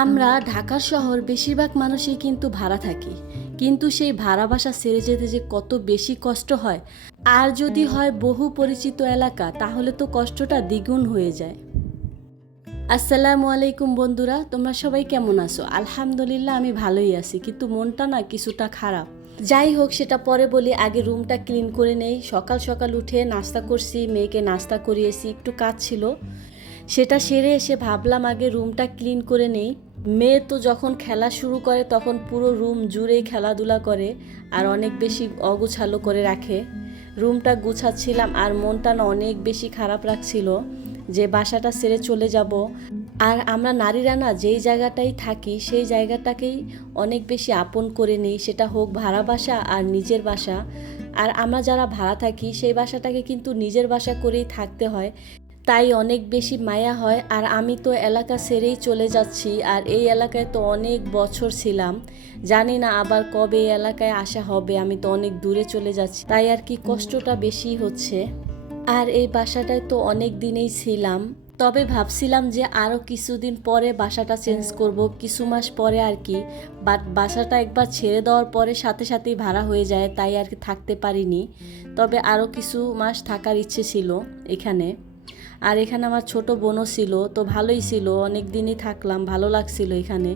আমরা ঢাকা শহর বেশিরভাগ মানুষই কিন্তু ভাড়া থাকি। কিন্তু সেই ভাড়া বাসা ছেড়ে যেতে যে কত বেশি কষ্ট হয়, আর যদি হয় বহু পরিচিত এলাকা, তাহলে তো কষ্টটা দ্বিগুণ হয়ে যায়। আসসালামু আলাইকুম বন্ধুরা, তোমরা সবাই কেমন আছো? আলহামদুলিল্লাহ, আমি ভালোই আছি, কিন্তু মনটা না কিছুটা খারাপ। যাই হোক, সেটা পরে বলি, আগে রুমটা ক্লিন করে নেই। সকাল সকাল উঠে নাস্তা করছি, মেয়েকে নাস্তা করিয়েছি, একটু কাজ ছিল। সেটা সেরে এসে ভাবলাম আগে রুমটা ক্লিন করে নেই। মেয়ে তো যখন খেলা শুরু করে তখন পুরো রুম জুড়েই খেলাধুলা করে আর অনেক বেশি অগুছালো করে রাখে। রুমটা গুছাচ্ছিলাম আর মনটা না অনেক বেশি খারাপ রাখছিল যে বাসাটা সেরে চলে যাব। আর আমরা নারীরা না যেই জায়গাটাই থাকি সেই জায়গাটাকেই অনেক বেশি আপন করে নিই। সেটা হোক ভাড়া বাসা আর নিজের বাসা। আর আমরা যারা ভাড়া থাকি সেই বাসাটাকে কিন্তু নিজের বাসা করেই থাকতে হয়। তাই অনেক বেশি মায়া হয় আর আমি তো এলাকা ছেড়েই চলে যাচ্ছি আর এই এলাকায় তো অনেক বছর ছিলাম। জানি না আবার কবে এই এলাকায় আসা হবে, আমি তো অনেক দূরে চলে যাচ্ছি, তাই আর কি কষ্টটা বেশি হচ্ছে। আর এই বাসাটায় তো অনেক দিনেই ছিলাম, তবে ভাবছিলাম যে আরও কিছুদিন পরে বাসাটা চেঞ্জ করব, কিছু মাস পরে আর কি। বাট বাসাটা একবার ছেড়ে দেওয়ার পরে সাথে সাথেই ভাড়া হয়ে যায়, তাই আর কি থাকতে পারিনি। তবে আরও কিছু মাস থাকার ইচ্ছে ছিল এখানে। আর এখানে আমার ছোট বোনও ছিল, তো ভালোই ছিল। অনেক দিনই থাকলাম, ভালো লাগছিল এখানে।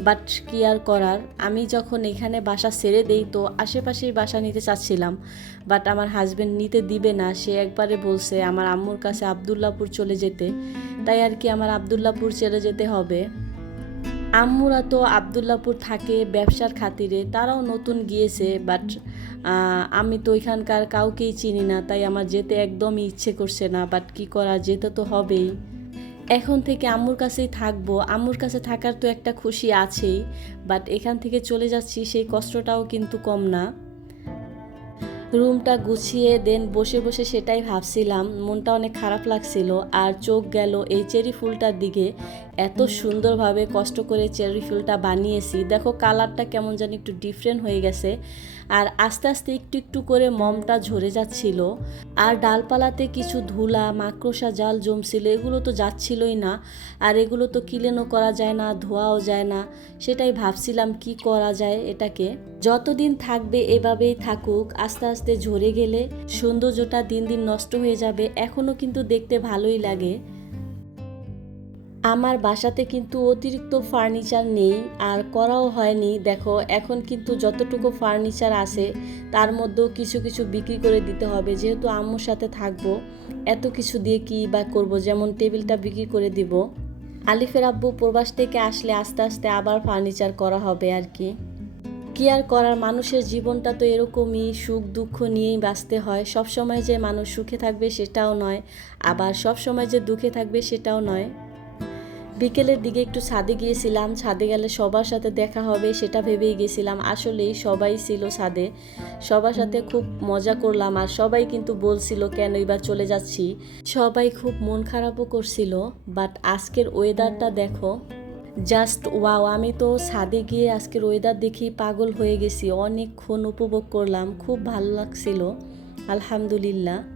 বাট কি আর করার? আমি যখন এখানে বাসা ছেড়ে দেই, তো আশেপাশেই বাসা নিতে চাচ্ছিলাম। বাট আমার হাজব্যান্ড নিতে দিবে না। সে একবারে বলছে, আমার আম্মুর কাছে আবদুল্লাপুর চলে যেতে। তাই আর কি আমার আবদুল্লাপুর চলে যেতে হবে। আম্মুরা তো আবদুল্লাপুর থাকে ব্যবসার খাতিরে, তারাও নতুন গিয়েছে বাট আমি তো এখানকার কাউকেই চিনি না, তাই আমার যেতে একদমই ইচ্ছে করছে না বাট কি করা, যেতে তো হবেই। এখন থেকে আম্মুর কাছেই থাকব, আম্মুর কাছে থাকার তো একটা খুশি আছেই বাট এখান থেকে চলে যাচ্ছি, সেই কষ্টটাও কিন্তু কম না। রুমটা গুছিয়ে দেন বসে বসে সেটাই ভাবছিলাম। মনটা অনেক খারাপ লাগছিল আর চোখ গেল এই চেরি ফুলটার দিকে। এত সুন্দরভাবে কষ্ট করে চেরি ফুলটা বানিয়েছি। দেখো কালারটা কেমন জানি একটু ডিফারেন্ট হয়ে গেছে। আর আস্তে আস্তে একটু একটু করে মমটা ঝরে যাচ্ছিল। আর ডালপালাতে কিছু ধুলা, মাকড়সা, জাল জমছিল, এগুলো তো যাচ্ছিলই না। আর এগুলো তো কিলেনও করা যায় না, ধোয়াও যায় না। সেটাই ভাবছিলাম কি করা যায় এটাকে। যতদিন থাকবে এভাবেই থাকুক। আস্তে আস্তে আস্তে ঝরে গেলে সৌন্দর্যটা দিন দিন নষ্ট হয়ে যাবে এখনও কিন্তু দেখতে ভালোই লাগে। আমার বাসাতে কিন্তু অতিরিক্ত ফার্নিচার নেই, আর করাও হয়নি। দেখো, এখন কিন্তু যতটুকু ফার্নিচার আছে, তার মধ্যেও কিছু কিছু বিক্রি করে দিতে হবে। যেহেতু আম্মুর সাথে থাকব, এত কিছু দিয়ে কি বা করব? যেমন টেবিলটা বিক্রি করে দিব। আলিফের আব্বু প্রবাস থেকে আসলে আস্তে আস্তে আবার ফার্নিচার করা হবে আর কি। কি আর করার? মানুষের জীবনটা তো এরকমই, সুখ, দুঃখ নিয়েই বাঁচতে হয়। সব সময় যে মানুষ সুখে থাকবে সেটাও নয়, আবার সব সময় যে দুঃখে থাকবে সেটাও নয়। বিকেলের দিকে একটু ছাদে গিয়েছিলাম, ছাদে গেলে সবার সাথে দেখা হবে সেটা ভেবেই গেছিলাম। আসলেই সবাই ছিল ছাদে, সবার সাথে খুব মজা করলাম আর সবাই কিন্তু বলছিল কেন এবার চলে যাচ্ছি? সবাই খুব মন খারাপও করছিল বাট আজকের ওয়েদারটা দেখো জাস্ট ওয়াও, আমি তো সাদে গিয়ে আজকের ওয়েদার দেখি পাগল হয়ে গেছি। অনেকক্ষণ উপভোগ করলাম, খুব ভালো লাগছিল, আলহামদুলিল্লাহ।